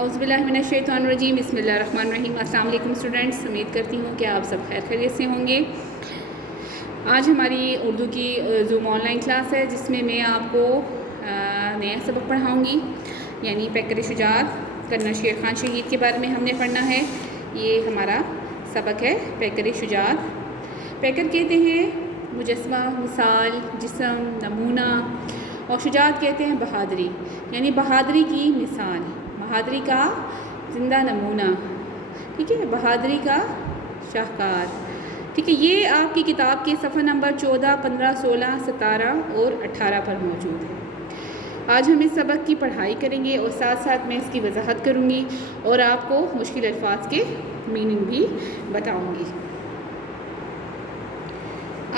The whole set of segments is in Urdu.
اعوذ باللہ من الشیطان الرجیم بسم اللہ الرحمن الرحیم۔ السلام علیکم اسٹوڈنٹس، امید کرتی ہوں کہ آپ سب خیر خیریت سے ہوں گے۔ آج ہماری اردو کی زوم آن لائن کلاس ہے جس میں میں آپ کو نیا سبق پڑھاؤں گی، یعنی پیکر شجاعت کرنل شیر خان شہید کے بارے میں ہم نے پڑھنا ہے۔ یہ ہمارا سبق ہے پیکر شجاعت۔ پیکر کہتے ہیں مجسمہ، مثال، جسم، نمونہ، اور شجاعت کہتے ہیں بہادری، یعنی بہادری کی مثال، بہادری کا زندہ نمونہ، ٹھیک ہے، بہادری کا شاہکار، ٹھیک ہے۔ یہ آپ کی کتاب کے صفحہ نمبر 14، 15، 16، 17 اور 18 پر موجود ہے۔ آج ہم اس سبق کی پڑھائی کریں گے اور ساتھ ساتھ میں اس کی وضاحت کروں گی اور آپ کو مشکل الفاظ کے میننگ بھی بتاؤں گی۔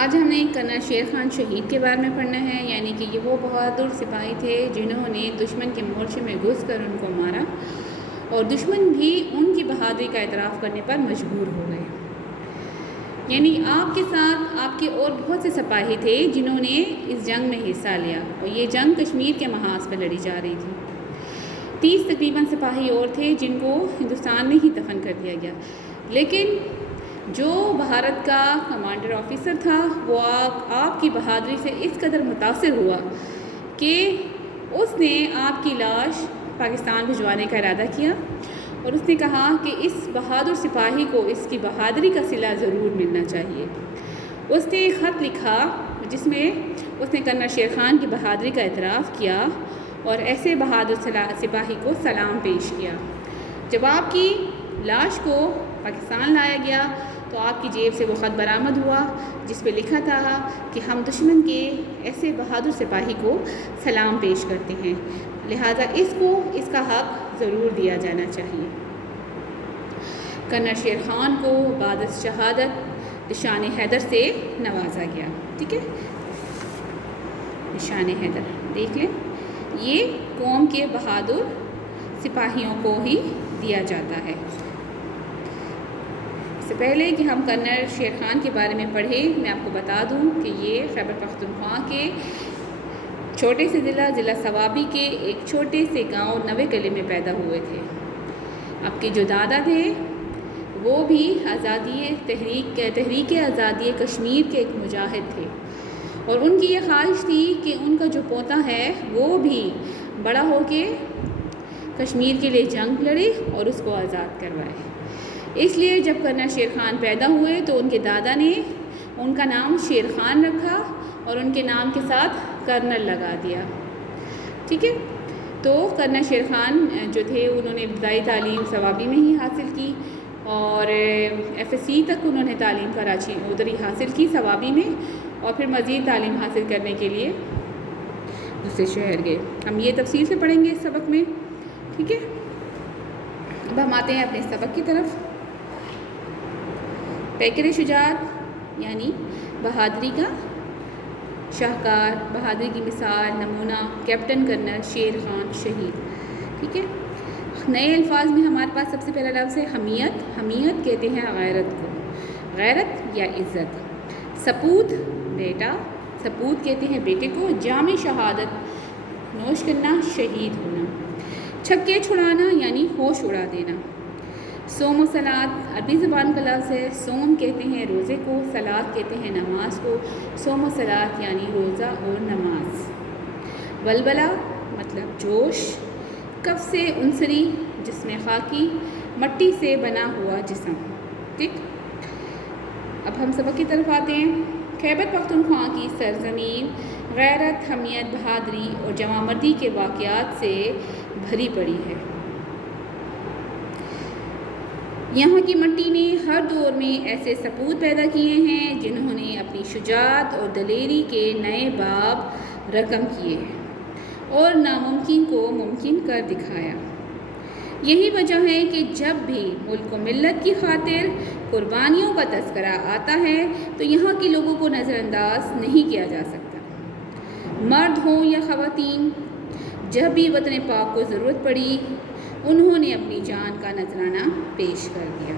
آج ہم نے کرنل شیر خان شہید کے بارے میں پڑھنا ہے، یعنی کہ یہ وہ بہادر سپاہی تھے جنہوں نے دشمن کے مورچے میں گھس کر ان کو مارا، اور دشمن بھی ان کی بہادری کا اعتراف کرنے پر مجبور ہو گئے۔ یعنی آپ کے ساتھ آپ کے اور بہت سے سپاہی تھے جنہوں نے اس جنگ میں حصہ لیا، اور یہ جنگ کشمیر کے محاذ پر لڑی جا رہی تھی۔ 30 تقریباً سپاہی اور تھے جن کو ہندوستان میں ہی دفن کر دیا گیا، لیکن جو بھارت کا کمانڈر آفیسر تھا وہ آپ کی بہادری سے اس قدر متاثر ہوا کہ اس نے آپ کی لاش پاکستان بھجوانے کا ارادہ کیا، اور اس نے کہا کہ اس بہادر سپاہی کو اس کی بہادری کا صلہ ضرور ملنا چاہیے۔ اس نے ایک خط لکھا جس میں اس نے کرنل شیر خان کی بہادری کا اعتراف کیا اور ایسے بہادر سپاہی کو سلام پیش کیا۔ جب آپ کی لاش کو پاکستان لایا گیا تو آپ کی جیب سے وہ خط برآمد ہوا جس پہ لکھا تھا کہ ہم دشمن کے ایسے بہادر سپاہی کو سلام پیش کرتے ہیں، لہٰذا اس کو اس کا حق ضرور دیا جانا چاہیے۔ کرنل شیر خان کو بعد از شہادت نشان حیدر سے نوازا گیا، ٹھیک ہے، نشان حیدر دیکھ لیں، یہ قوم کے بہادر سپاہیوں کو ہی دیا جاتا ہے۔ اس سے پہلے کہ ہم کرنل شیر خان کے بارے میں پڑھیں، میں آپ کو بتا دوں کہ یہ خیبر پختونخوا کے چھوٹے سے ضلع صوابی کے ایک چھوٹے سے گاؤں نوے کلے میں پیدا ہوئے تھے۔ آپ کے جو دادا تھے وہ بھی تحریک آزادی کشمیر کے ایک مجاہد تھے، اور ان کی یہ خواہش تھی کہ ان کا جو پوتا ہے وہ بھی بڑا ہو کے کشمیر کے لیے جنگ لڑے اور اس کو آزاد کروائے۔ اس لیے جب کرنل شیر خان پیدا ہوئے تو ان کے دادا نے ان کا نام شیر خان رکھا اور ان کے نام کے ساتھ کرنل لگا دیا، ٹھیک ہے۔ تو کرنل شیر خان جو تھے انہوں نے ابتدائی تعلیم صوابی میں ہی حاصل کی، اور FSC تک انہوں نے تعلیم کراچی ادھر ہی حاصل کی صوابی میں، اور پھر مزید تعلیم حاصل کرنے کے لیے دوسرے شہر گئے۔ ہم یہ تفصیل سے پڑھیں گے اس سبق میں، ٹھیک ہے۔ اب ہم آتے ہیں اپنے سبق کی طرف۔ پیکر شجاعت یعنی بہادری کا شاہکار، بہادری کی مثال، نمونہ، کیپٹن کرنل شیر خان شہید، ٹھیک ہے۔ نئے الفاظ میں ہمارے پاس سب سے پہلا لفظ ہے حمیت۔ حمیت کہتے ہیں غیرت کو، غیرت یا عزت۔ سپوت بیٹا، سپوت کہتے ہیں بیٹے کو۔ جام شہادت نوش کرنا، شہید ہونا۔ چھکے چھڑانا یعنی ہوش اڑا دینا۔ صوم و صلات عربی زبان کا لفظ ہے۔ صوم کہتے ہیں روزے کو، صلات کہتے ہیں نماز کو۔ صوم و صلات یعنی روزہ اور نماز۔ ولولہ مطلب جوش۔ کف سے عنصری جسم خاکی، مٹی سے بنا ہوا جسم، ٹھیک۔ اب ہم سبق کی طرف آتے ہیں۔ خیبر پختونخوا کی سرزمین غیرت، حمیت، بہادری اور جواں مردی کے واقعات سے بھری پڑی ہے۔ یہاں کی مٹی نے ہر دور میں ایسے سپوت پیدا کیے ہیں جنہوں نے اپنی شجاعت اور دلیری کے نئے باب رقم کیے اور ناممکن کو ممکن کر دکھایا۔ یہی وجہ ہے کہ جب بھی ملک و ملت کی خاطر قربانیوں کا تذکرہ آتا ہے تو یہاں کے لوگوں کو نظر انداز نہیں کیا جا سکتا۔ مرد ہوں یا خواتین، جب بھی وطن پاک کو ضرورت پڑی انہوں نے اپنی جان کا نذرانہ پیش کر دیا۔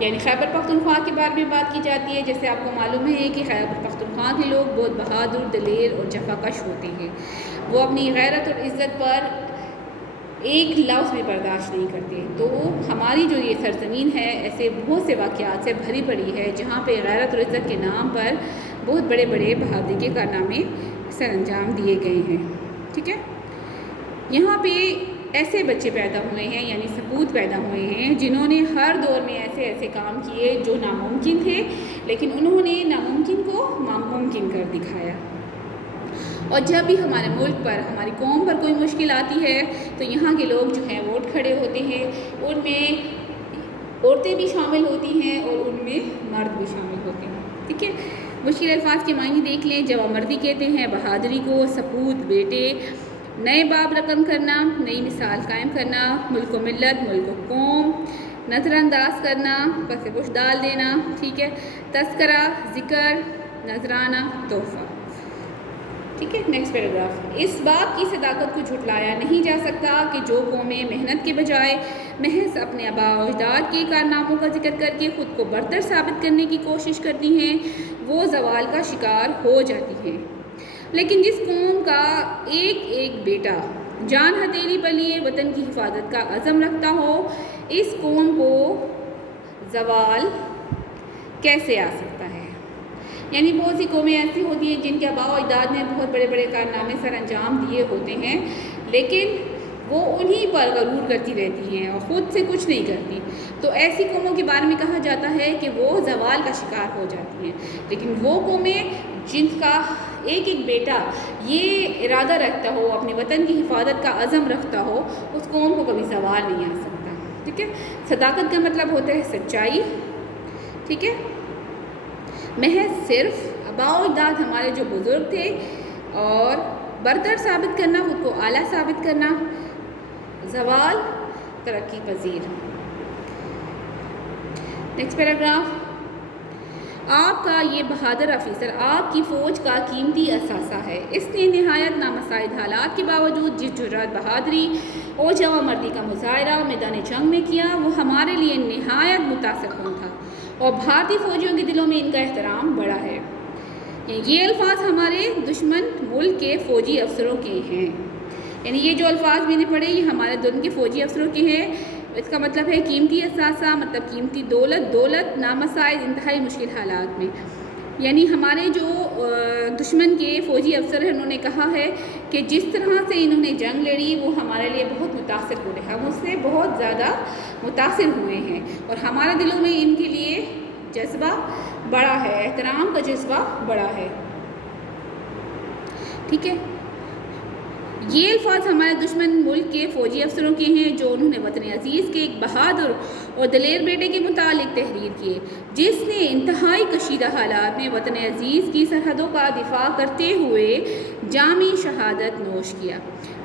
یعنی خیبر پختونخوا کے بارے میں بات کی جاتی ہے، جیسے آپ کو معلوم ہے کہ خیبر پختونخوا کے لوگ بہت بہادر، دلیر اور جفا کش ہوتے ہیں۔ وہ اپنی غیرت اور عزت پر ایک لفظ بھی برداشت نہیں کرتے۔ تو ہماری جو یہ سرزمین ہے ایسے بہت سے واقعات سے بھری پڑی ہے جہاں پہ غیرت اور عزت کے نام پر بہت بڑے بڑے بہادری کے کارنامے سر انجام دیے گئے ہیں، ٹھیک ہے۔ یہاں پہ ایسے بچے پیدا ہوئے ہیں، یعنی سپوت پیدا ہوئے ہیں جنہوں نے ہر دور میں ایسے ایسے کام کیے جو ناممکن تھے، لیکن انہوں نے ناممکن کو ممکن کر دکھایا۔ اور جب بھی ہمارے ملک پر، ہماری قوم پر کوئی مشکل آتی ہے تو یہاں کے لوگ جو ہیں ووٹ کھڑے ہوتے ہیں، ان میں عورتیں بھی شامل ہوتی ہیں اور ان میں مرد بھی شامل ہوتے ہیں، ٹھیک ہے۔ مشکل الفاظ کے معنی دیکھ لیں۔ جوامردی کہتے ہیں بہادری کو، سپوت بیٹے، نئے باب رقم کرنا، نئی مثال قائم کرنا، ملک و ملت، ملک و قوم نظر انداز کرنا، پس پش ڈال دینا، ٹھیک ہے۔ تذکرہ، ذکر، نذرانہ، تحفہ، ٹھیک ہے۔ Next paragraph. اس بات کی صداقت کو جھٹلایا نہیں جا سکتا کہ جو قومیں محنت کے بجائے محض اپنے آباء و اجداد کے کارناموں کا ذکر کر کے خود کو برتر ثابت کرنے کی کوشش کرتی ہیں وہ زوال کا شکار ہو جاتی ہیں، لیکن جس قوم کا ایک ایک بیٹا جان ہتھیلی پر لیے وطن کی حفاظت کا عزم رکھتا ہو، اس قوم کو زوال کیسے آ سکتا ہے؟ یعنی بہت سی قومیں ایسی ہوتی ہیں جن کے آباء و اجداد نے بہت بڑے بڑے کارنامے سر انجام دیے ہوتے ہیں، لیکن وہ انہی پر غرور کرتی رہتی ہیں اور خود سے کچھ نہیں کرتی، تو ایسی قوموں کے بارے میں کہا جاتا ہے کہ وہ زوال کا شکار ہو جاتی ہیں۔ لیکن وہ قومیں جن کا ایک ایک بیٹا یہ ارادہ رکھتا ہو، اپنے وطن کی حفاظت کا عزم رکھتا ہو، اس قوم کو کبھی زوال نہیں آ سکتا، ٹھیک ہے۔ صداقت کا مطلب ہوتا ہے سچائی، ٹھیک ہے۔ محض صرف آباء و اجداد ہمارے جو بزرگ تھے اور برتر ثابت کرنا، خود کو اعلیٰ ثابت کرنا، زوال ترقی پذیر۔ Next paragraph. آپ کا یہ بہادر آفیسر آپ کی فوج کا قیمتی اثاثہ ہے۔ اس نے نہایت نامساعد حالات کے باوجود جس جرات، بہادری اور جوامردی کا مظاہرہ میدان جنگ میں کیا وہ ہمارے لیے نہایت متاثر کن تھا اور بھارتی فوجیوں کے دلوں میں ان کا احترام بڑا ہے۔ یہ الفاظ ہمارے دشمن ملک کے فوجی افسروں کے ہیں، یعنی یہ جو الفاظ میں نے پڑھے یہ ہمارے دن کے فوجی افسروں کے ہیں۔ اس کا مطلب ہے قیمتی اثاثہ، مطلب قیمتی دولت نامساعد انتہائی مشکل حالات میں، یعنی ہمارے جو دشمن کے فوجی افسر ہیں انہوں نے کہا ہے کہ جس طرح سے انہوں نے جنگ لڑی وہ ہمارے لیے بہت متاثر ہوئے، ہم اس سے بہت زیادہ متاثر ہوئے ہیں اور ہمارے دلوں میں ان کے لیے جذبہ بڑا ہے، احترام کا جذبہ بڑا ہے، ٹھیک ہے۔ یہ الفاظ ہمارے دشمن ملک کے فوجی افسروں کے ہیں جو انہوں نے وطن عزیز کے ایک بہادر اور دلیر بیٹے کے متعلق تحریر کیے جس نے انتہائی کشیدہ حالات میں وطن عزیز کی سرحدوں کا دفاع کرتے ہوئے جامی شہادت نوش کیا۔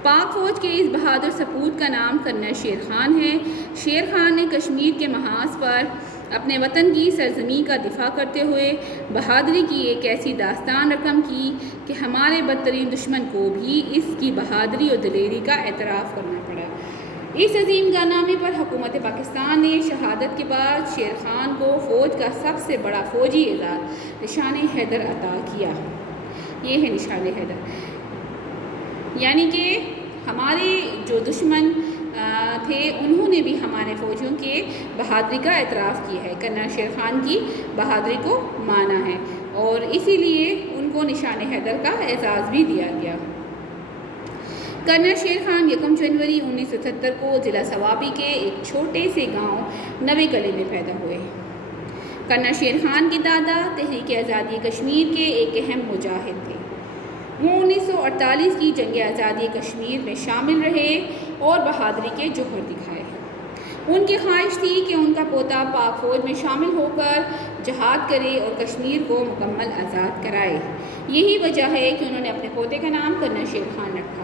پاک فوج کے اس بہادر سپوت کا نام کرنل شیر خان ہے۔ شیر خان نے کشمیر کے محاذ پر اپنے وطن کی سرزمین کا دفاع کرتے ہوئے بہادری کی ایک ایسی داستان رقم کی کہ ہمارے بدترین دشمن کو بھی اس کی بہادری اور دلیری کا اعتراف کرنا پڑا۔ اس عظیم کارنامے پر حکومت پاکستان نے شہادت کے بعد شیر خان کو فوج کا سب سے بڑا فوجی اعزاز نشان حیدر عطا کیا۔ یہ ہے نشان حیدر، یعنی کہ ہمارے جو دشمن تھے انہوں نے بھی ہمارے فوجیوں کے بہادری کا اعتراف کیا ہے، کرنل شیر خان کی بہادری کو مانا ہے اور اسی لیے ان کو نشان حیدر کا اعزاز بھی دیا گیا۔ کرنل شیر خان 1 جنوری 1970 کو ضلع سوابی کے ایک چھوٹے سے گاؤں نوے کلے میں پیدا ہوئے۔ کرنل شیر خان کے دادا تحریک آزادی کشمیر کے ایک اہم مجاہد تھے۔ وہ 1948 کی جنگ آزادی کشمیر میں شامل رہے اور بہادری کے جوہر دکھائے۔ ان کی خواہش تھی کہ ان کا پوتا پاک فوج میں شامل ہو کر جہاد کرے اور کشمیر کو مکمل آزاد کرائے۔ یہی وجہ ہے کہ انہوں نے اپنے پوتے کا نام کرنل شیر خان رکھا۔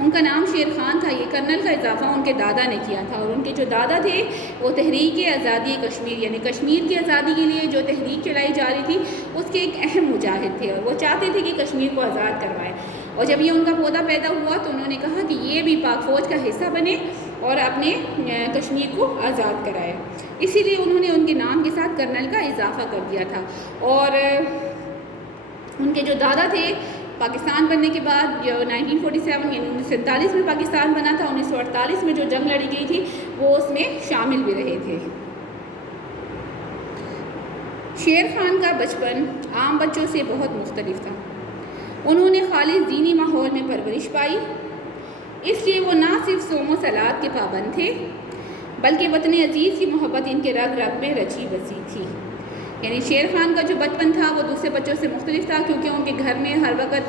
ان کا نام شیر خان تھا، یہ کرنل کا اضافہ ان کے دادا نے کیا تھا اور ان کے جو دادا تھے وہ تحریک آزادی کشمیر یعنی کشمیر کی آزادی کے لیے جو تحریک چلائی جا رہی تھی اس کے ایک اہم مجاہد تھے اور وہ چاہتے تھے کہ کشمیر کو آزاد کروائے۔ اور جب یہ ان کا پوتا پیدا ہوا تو انہوں نے کہا کہ یہ بھی پاک فوج کا حصہ بنے اور اپنے کشمیر کو آزاد کرائے، اسی لیے انہوں نے ان کے نام کے ساتھ کرنل کا اضافہ کر دیا تھا۔ اور ان کے جو دادا تھے پاکستان بننے کے بعد جو 1947 یعنی 1947 میں پاکستان بنا تھا، 1948 میں جو جنگ لڑی گئی تھی وہ اس میں شامل بھی رہے تھے۔ شیر خان کا بچپن عام بچوں سے بہت مختلف تھا۔ انہوں نے خالص دینی ماحول میں پرورش پائی، اس لیے وہ نہ صرف صوم و صلات کے پابند تھے بلکہ وطن عزیز کی محبت ان کے رگ رگ میں رچی بسی تھی۔ یعنی شیر خان کا جو بچپن تھا وہ دوسرے بچوں سے مختلف تھا، کیونکہ ان کے گھر میں ہر وقت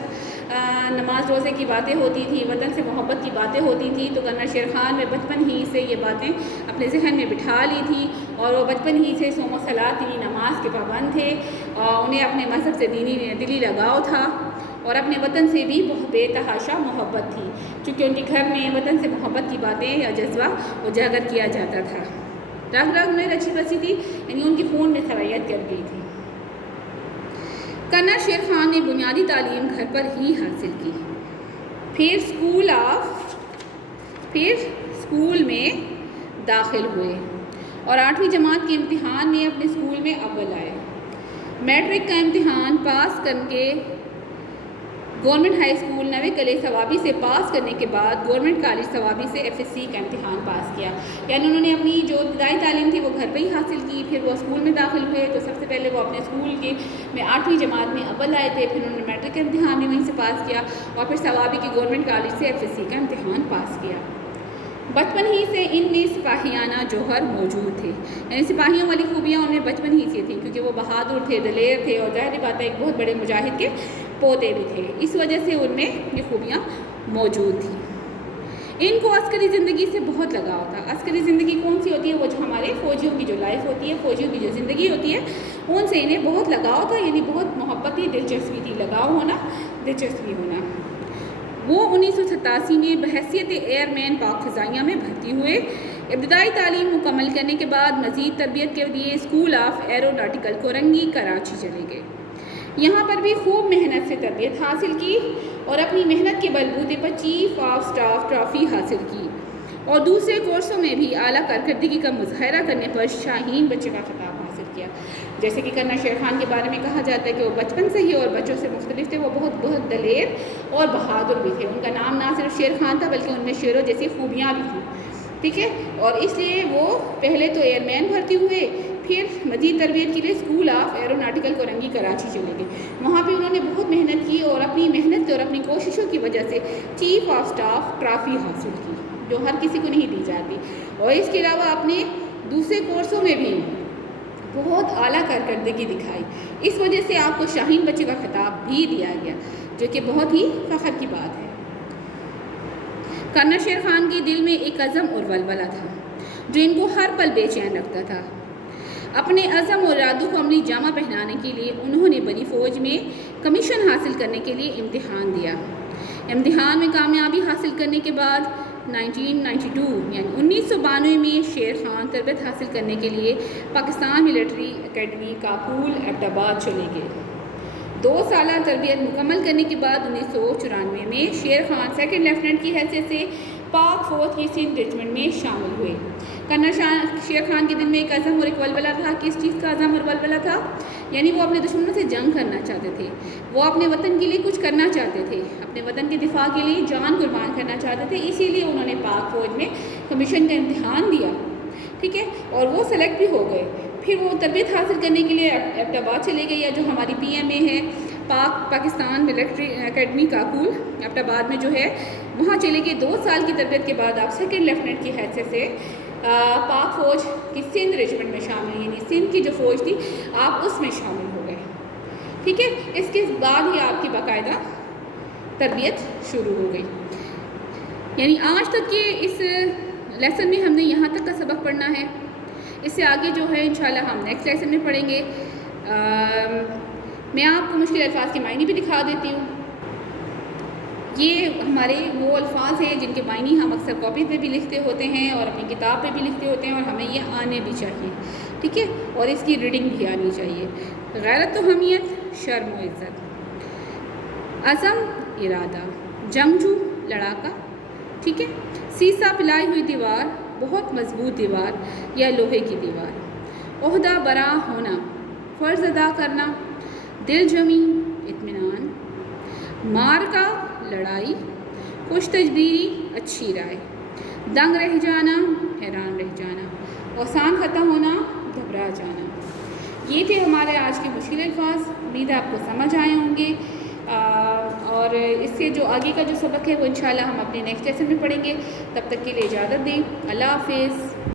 نماز روزے کی باتیں ہوتی تھی، وطن سے محبت کی باتیں ہوتی تھیں، تو کرنل شیر خان نے بچپن ہی سے یہ باتیں اپنے ذہن میں بٹھا لی تھیں، اور وہ بچپن ہی سے صوم و صلات یعنی نماز کے پابند تھے، اور انہیں اپنے مذہب سے دلی لگاؤ تھا، اور اپنے وطن سے بھی بہت بے تحاشا محبت تھی، چونکہ ان کے گھر میں وطن سے محبت کی باتیں یا جذبہ اجاگر کیا جاتا تھا، رگ رگ میں رچی بسی تھی، یعنی ان کے خون میں سرایت کر گئی تھی۔ کرنل شیر خان نے بنیادی تعلیم گھر پر ہی حاصل کی، پھر اسکول میں داخل ہوئے اور 8ویں جماعت کے امتحان میں اپنے اسکول میں اول آئے۔ میٹرک کا امتحان پاس کر کے گورنمنٹ ہائی اسکول نوے کلے ثوابی سے پاس کرنے کے بعد گورنمنٹ کالج ثوابی سے FSC کا امتحان پاس کیا، یعنی انہوں نے اپنی جو ابتدائی تعلیم تھی وہ گھر پہ ہی حاصل کی، پھر وہ اسکول میں داخل ہوئے تو سب سے پہلے وہ اپنے اسکول میں 8ویں جماعت میں اول آئے تھے، پھر انہوں نے میٹرک کا امتحان بھی وہیں سے پاس کیا، اور پھر ثوابی کی گورنمنٹ کالج سے FSC کا امتحان پاس کیا۔ بچپن ہی سے ان میں سپاہیانہ جوہر موجود تھے، یعنی سپاہیوں والی خوبیاں ان میں بچپن ہی سے تھیں، کیونکہ وہ بہادر تھے، دلیر تھے، اور ظاہر بات ہے ایک بہت بڑے مجاہد کے پوتے بھی تھے، اس وجہ سے ان میں یہ خوبیاں موجود تھیں۔ ان کو عسکری زندگی سے بہت لگاؤ تھا۔ عسکری زندگی کون سی ہوتی ہے؟ وہ جو ہمارے فوجیوں کی جو لائف ہوتی ہے، فوجیوں کی جو زندگی ہوتی ہے، ان سے انہیں بہت لگاؤ تھا، یعنی بہت محبتی دلچسپی تھی، لگاؤ ہونا، دلچسپی ہونا۔ وہ 1987 میں بحیثیت ایئر مین پاک فضائیہ میں بھرتی ہوئے۔ ابتدائی تعلیم مکمل کرنے کے بعد مزید تربیت کے لیے school of aeronautical Korangi Karachi چلے گئے۔ یہاں پر بھی خوب محنت سے تربیت حاصل کی اور اپنی محنت کے بلبوتے پر چیف آف سٹاف ٹرافی حاصل کی، اور دوسرے کورسوں میں بھی اعلیٰ کارکردگی کا مظاہرہ کرنے پر شاہین بچے کا خطاب حاصل کیا۔ جیسے کہ کرنل شیر خان کے بارے میں کہا جاتا ہے کہ وہ بچپن سے ہی اور بچوں سے مختلف تھے، وہ بہت دلیر اور بہادر بھی تھے، ان کا نام نہ صرف شیر خان تھا بلکہ ان میں شیروں جیسی خوبیاں بھی تھیں، ٹھیک ہے، اور اس لیے وہ پہلے تو ایئر مین بھرتی ہوئے، پھر مزید تربیت کے لیے school of aeronautical Korangi Karachi چلے گئے۔ وہاں پہ انہوں نے بہت محنت کی اور اپنی محنت اور اپنی کوششوں کی وجہ سے چیف آف سٹاف ٹرافی حاصل کی، جو ہر کسی کو نہیں دی جاتی، اور اس کے علاوہ اپنے دوسرے کورسوں میں بھی بہت اعلیٰ کارکردگی دکھائی، اس وجہ سے آپ کو شاہین بچے کا خطاب بھی دیا گیا، جو کہ بہت ہی فخر کی بات ہے۔ کرنل شیر خان کے دل میں ایک عزم اور ولولہ تھا جو ان کو ہر پل بے چین رکھتا تھا۔ اپنے عزم اور ارادوں کو عملی جامہ پہنانے کے لیے انہوں نے بڑی فوج میں کمیشن حاصل کرنے کے لیے امتحان دیا۔ امتحان میں کامیابی حاصل کرنے کے بعد 1992 یعنی 1992 میں شیر خان تربیت حاصل کرنے کے لیے Pakistan military academy Kakul Abbottabad چلے گئے۔ 2 سالہ تربیت مکمل کرنے کے بعد 1994 میں شیر خان سیکنڈ لیفٹیننٹ کی حیثیت سے پاک فوج کی سندھ ریجمنٹ میں شامل ہوئے۔ کرنل شیر خان کے دل میں ایک عزم اور ایک ولولہ تھا۔ کس چیز کا عزم اور ولولہ تھا؟ یعنی وہ اپنے دشمنوں سے جنگ کرنا چاہتے تھے، وہ اپنے وطن کے لیے کچھ کرنا چاہتے تھے، اپنے وطن کے دفاع کے لیے جان قربان کرنا چاہتے تھے، اسی لیے انہوں نے پاک فوج میں کمیشن کا امتحان دیا، ٹھیک ہے، اور وہ سلیکٹ بھی ہو گئے۔ پھر وہ تربیت حاصل کرنے کے لیے ایبٹ آباد چلے گئے، یا جو ہماری PMA ہے Pakistan military academy Kakul Abbottabad میں جو ہے وہاں چلے گئے۔ 2 سال کی تربیت کے بعد آپ سیکنڈ لیفٹیننٹ کی حیثیت سے پاک فوج کی سندھ ریجمنٹ میں شامل، یعنی سندھ کی جو فوج تھی آپ اس میں شامل ہو گئے، ٹھیک ہے۔ اس کے بعد ہی آپ کی باقاعدہ تربیت شروع ہو گئی۔ یعنی آج تک کے اس لیسن میں ہم نے یہاں تک کا سبق پڑھنا ہے، اس سے آگے جو ہے انشاءاللہ ہم نیکسٹ لیسن میں پڑھیں گے۔ میں آپ کو مشکل الفاظ کے معنی بھی دکھا دیتی ہوں۔ یہ ہمارے وہ الفاظ ہیں جن کے معنی ہم اکثر کاپی پہ بھی لکھتے ہوتے ہیں اور اپنی کتاب پہ بھی لکھتے ہوتے ہیں، اور ہمیں یہ آنے بھی چاہیے، ٹھیک ہے، اور اس کی ریڈنگ بھی آنی چاہیے۔ غیرت و حمیت، شرم و عزت، عزم ارادہ، جنگجو لڑاکا، ٹھیک ہے، سیسا پلائی ہوئی دیوار، بہت مضبوط دیوار یا لوہے کی دیوار، عہدہ برا ہونا، فرض ادا کرنا، دل جمی، اطمینان، مار کا لڑائی، خوش تجبیری اچھی رائے، دنگ رہ جانا حیران رہ جانا، اوسان ختم ہونا گھبرا جانا۔ یہ تھے ہمارے آج کے مشکل الفاظ، امید ہے آپ کو سمجھ آئے ہوں گے، اور اس سے جو آگے کا جو سبق ہے وہ انشاءاللہ ہم اپنے نیکسٹ لیسن میں پڑھیں گے۔ تب تک کے لیے اجازت دیں، اللہ حافظ۔